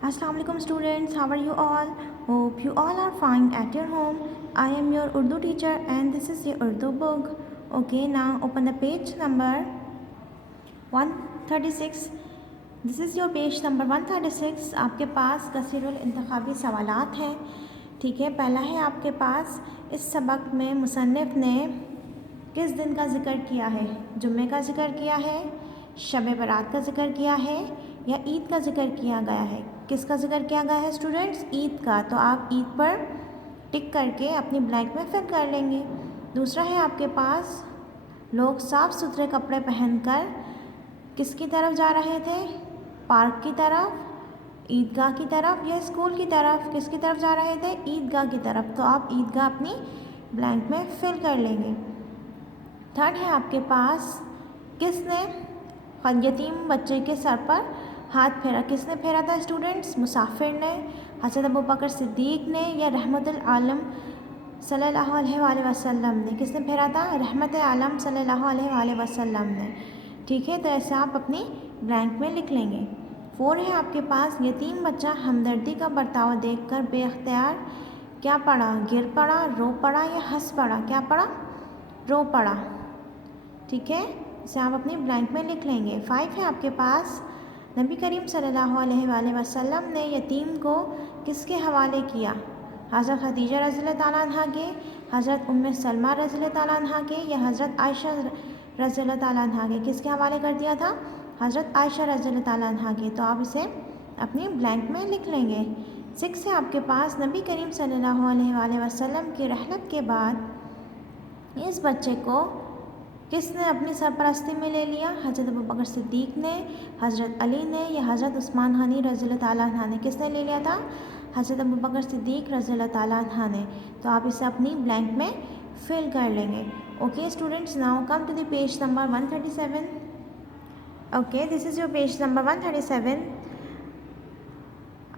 Assalamu alaikum students, how are you all? Hope you all are fine at your home. I am your Urdu teacher and this is your Urdu book. Okay, now open the page number 136. This is your page number 136. आपके पास कसीरुल इंतखाबी सवालात हैं। ठीक है, पहला है आपके पास, इस सबक में मुसन्निफ़ ने किस दिन का ज़िक्र किया है? जुम्मे का ज़िक्र किया है, शब बारात का ज़िक्र किया है या ईद का ज़िक्र किया गया है? किसका ज़िक्र किया गया है स्टूडेंट्स? ईद का। तो आप ईद पर टिक करके अपनी ब्लैंक में फिल कर लेंगे। दूसरा है आपके पास, लोग साफ़ सुथरे कपड़े पहनकर किसकी तरफ जा रहे थे? पार्क की तरफ, ईदगाह की तरफ या स्कूल की तरफ? किसकी तरफ जा रहे थे? ईदगाह की तरफ। तो आप ईदगाह अपनी ब्लैंक में फिल कर लेंगे। थर्ड है आपके पास, किसने यतीम बच्चे के सर पर हाथ फेरा? किसने फेरा था स्टूडेंट्स? मुसाफिर ने, हज़रत अबू बकर सिद्दीक़ ने या रहमतुल आलम सल्लल्लाहु अलैहि वसल्लम ने? किसने फेरा था? रहमत आलम सल्लल्लाहु अलैहि वसल्लम ने। ठीक है, तो ऐसे आप अपनी ब्लैंक में लिख लेंगे। 4 है आपके पास, यतीम बच्चा हमदर्दी का बर्ताव देखकर बेख्तियार क्या पड़ा? गिर पड़ा, रो पड़ा या हंस पड़ा? क्या पड़ा? रो पड़ा। ठीक है, इसे आप अपनी ब्लैंक में लिख लेंगे। 5 है आपके पास, नबी करीम सल्लल्लाहु अलैहि वसल्लम ने यतीम को किसके हवाले किया? हज़रत खदीजा रज़ियल्लाहु ताला अन्हा के, हज़रत उम्मे सलमा रज़ियल्लाहु ताला अन्हा के या हज़रत आयशा रज़ियल्लाहु ताला अन्हा के? किसके हवाले कर दिया था? हज़रत आयशा रज़ियल्लाहु ताला अन्हा के। तो आप इसे अपनी ब्लैंक में लिख लेंगे। 6 है आपके पास, नबी करीम सल्लल्लाहु अलैहि वसल्लम की रहलत के बाद इस बच्चे को किसने अपनी सरपरस्ती में ले लिया? हज़रत अबू बकर सिद्दीक़ ने, हज़रत अली ने या हज़रत उस्मान गनी रज़ियल्लाहु ताला अन्हा ने? किसने ले लिया था? हज़रत अबू बकर सिद्दीक़ रज़ियल्लाहु ताला अन्हा ने। तो आप इसे अपनी ब्लैंक में फिल कर लेंगे। Okay students, now come to the page number 137। Okay, this is your page number 137।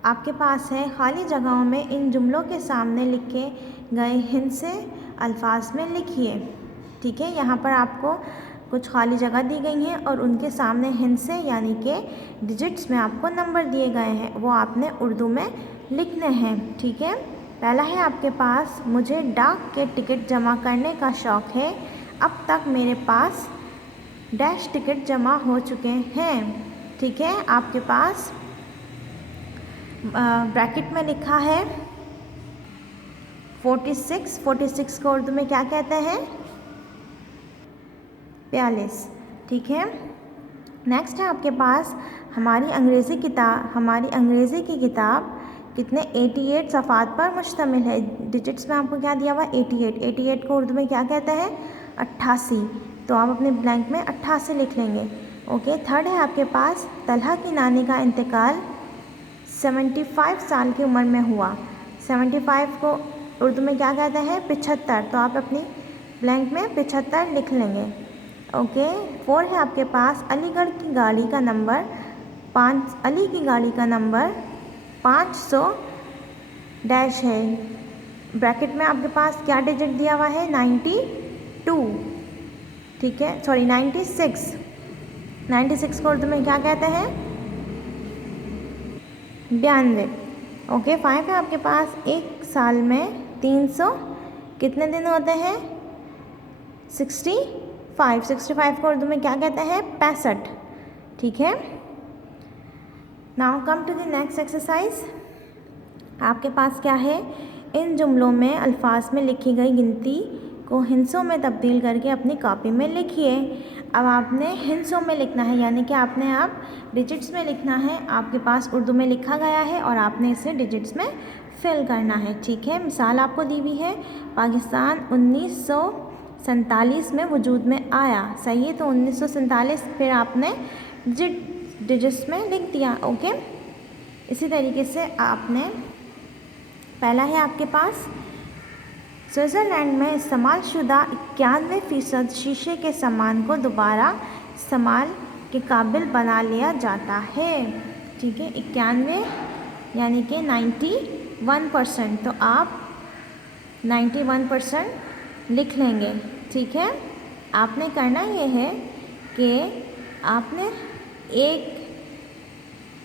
आपके पास है, खाली जगहों में इन जुमलों के सामने लिखे गए हिंसे अल्फाज में लिखिए। ठीक है, यहाँ पर आपको कुछ खाली जगह दी गई हैं और उनके सामने हिंसे यानी कि डिजिट्स में आपको नंबर दिए गए हैं, वो आपने उर्दू में लिखने हैं। ठीक है, पहला है आपके पास, मुझे डाक के टिकट जमा करने का शौक़ है, अब तक मेरे पास डैश टिकट जमा हो चुके हैं। ठीक है, आपके पास ब्रैकेट में लिखा है 46 को उर्दू में क्या कहते हैं? 42। ठीक है, नेक्स्ट है आपके पास, हमारी अंग्रेज़ी की किताब कितने 88 सफ़ात पर मुश्तमिल है? डिजिट्स में आपको क्या दिया हुआ? 88 को उर्दू में क्या कहते हैं? 88। तो आप अपने ब्लैंक में 88 लिख लेंगे। ओके, थर्ड है आपके पास, तलहा की नानी का इंतकाल 75 साल की उम्र में हुआ। 75 को उर्दू में क्या कहते हैं? 75। तो आप अपनी ब्लैंक में 75 लिख लेंगे। ओके, 4 है आपके पास, अली की गाड़ी का नंबर 500 डैश है। ब्रैकेट में आपके पास क्या डिजिट दिया हुआ है? 92। ठीक है, सॉरी 96। 96 को उर्दू में क्या कहते हैं? 92। ओके, 5 है आपके पास, एक साल में 300 कितने दिन होते हैं? 65 को उर्दू में क्या कहते हैं? 65। ठीक है, now come to the next exercise. आपके पास क्या है? इन जुमलों में अल्फाज में लिखी गई गिनती को हिंसों में तब्दील करके अपनी कॉपी में लिखिए। अब आपने हिंसों में लिखना है, यानी कि आपने आप डिजिट्स में लिखना है। आपके पास उर्दू में लिखा गया है और आपने इसे डिजिट्स में फिल करना है। ठीक है, मिसाल आपको दी हुई है, पाकिस्तान 1947 में वजूद में आया। सही है, तो 1947 फिर आपने डिजिट्स में लिख दिया। ओके, इसी तरीके से आपने, पहला है आपके पास, स्विट्ज़रलैंड में इस्तेमाल शुदा 91% शीशे के सामान को दोबारा इस्तेमाल के काबिल बना लिया जाता है। ठीक है, 91 यानी कि 91%। तो आप 91% लिख लेंगे। ठीक है, आपने करना ये है कि आपने एक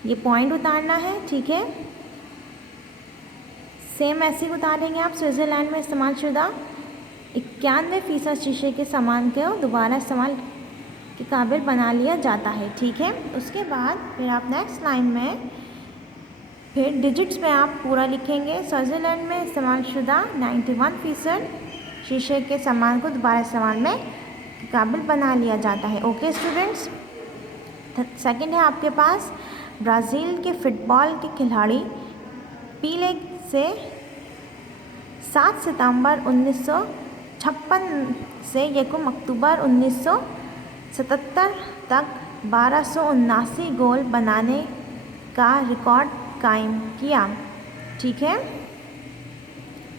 ये पॉइंट उतारना है, ठीक है। सेम ऐसे ही उतारेंगे आप। स्विट्ज़रलैंड में इस्तेमाल शुदा 91% शीशे के सामान को दोबारा इस्तेमाल के काबिल बना लिया जाता है, ठीक है। उसके बाद फिर आप नेक्स्ट लाइन में फिर डिजिट्स में आप पूरा लिखेंगे। स्विट्ज़रलैंड में इस्तेमाल शुदा 91% शीशे के सामान को दोबारा इस्तेमाल में के काबिल बना लिया जाता है। Okay students. सेकंड है आपके पास ब्राज़ील के फुटबॉल के खिलाड़ी पीले से 7 सितंबर 1956 से यकम अक्टूबर 1977 तक 1279 गोल बनाने का रिकॉर्ड कायम किया, ठीक है।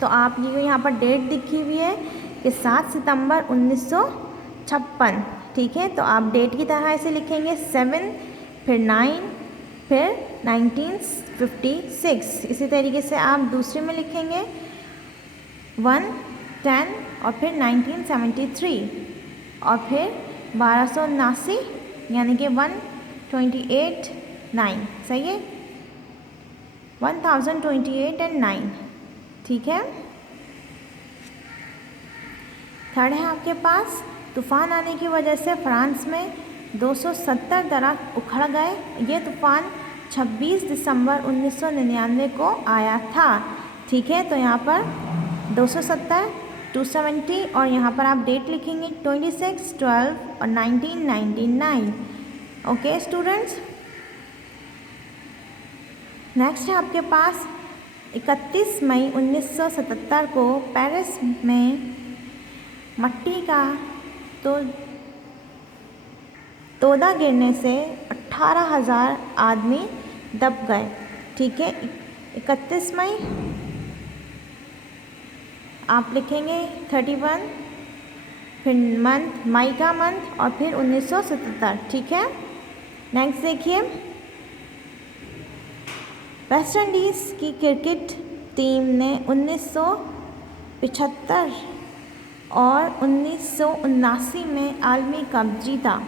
तो आप ये यहाँ पर डेट लिखी हुई है कि 7 सितंबर 1956, ठीक है। तो आप डेट की तरह ऐसे लिखेंगे 7 फिर 9 फिर 1956। इसी तरीके से आप दूसरे में लिखेंगे 1 10 और फिर 1973 और फिर 1279 यानी कि 128 9, सही है, 1028 एंड 9, ठीक है। थर्ड है आपके पास तूफ़ान आने की वजह से फ्रांस में 270 दरख्त उखड़ गए। ये तूफ़ान 26 दिसंबर 1999 को आया था, ठीक है। तो यहाँ पर 270 270 और यहाँ पर आप डेट लिखेंगे 26 12 और 1999। Okay students. नेक्स्ट है आपके पास 31 मई 1977 को पेरिस में मट्टी का तोदा गिरने से 18,000 आदमी दब गए, ठीक है। 31 मई आप लिखेंगे 31 फिर मंथ, मई का मंथ और फिर 1977, ठीक है। नेक्स्ट देखिए वेस्ट इंडीज़ की क्रिकेट टीम ने 1975 और 1979 में आलमी कप जीता।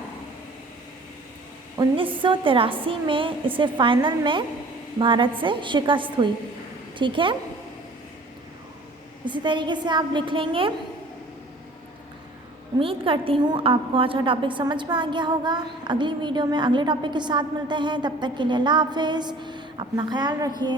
1983 में इसे फाइनल में भारत से शिकस्त हुई, ठीक है। इसी तरीके से आप लिख लेंगे। उम्मीद करती हूँ आपको आज का टॉपिक समझ में आ गया होगा। अगली वीडियो में अगले टॉपिक के साथ मिलते हैं, तब तक के लिए अल्लाह हाफिज़। अपना ख्याल रखिए।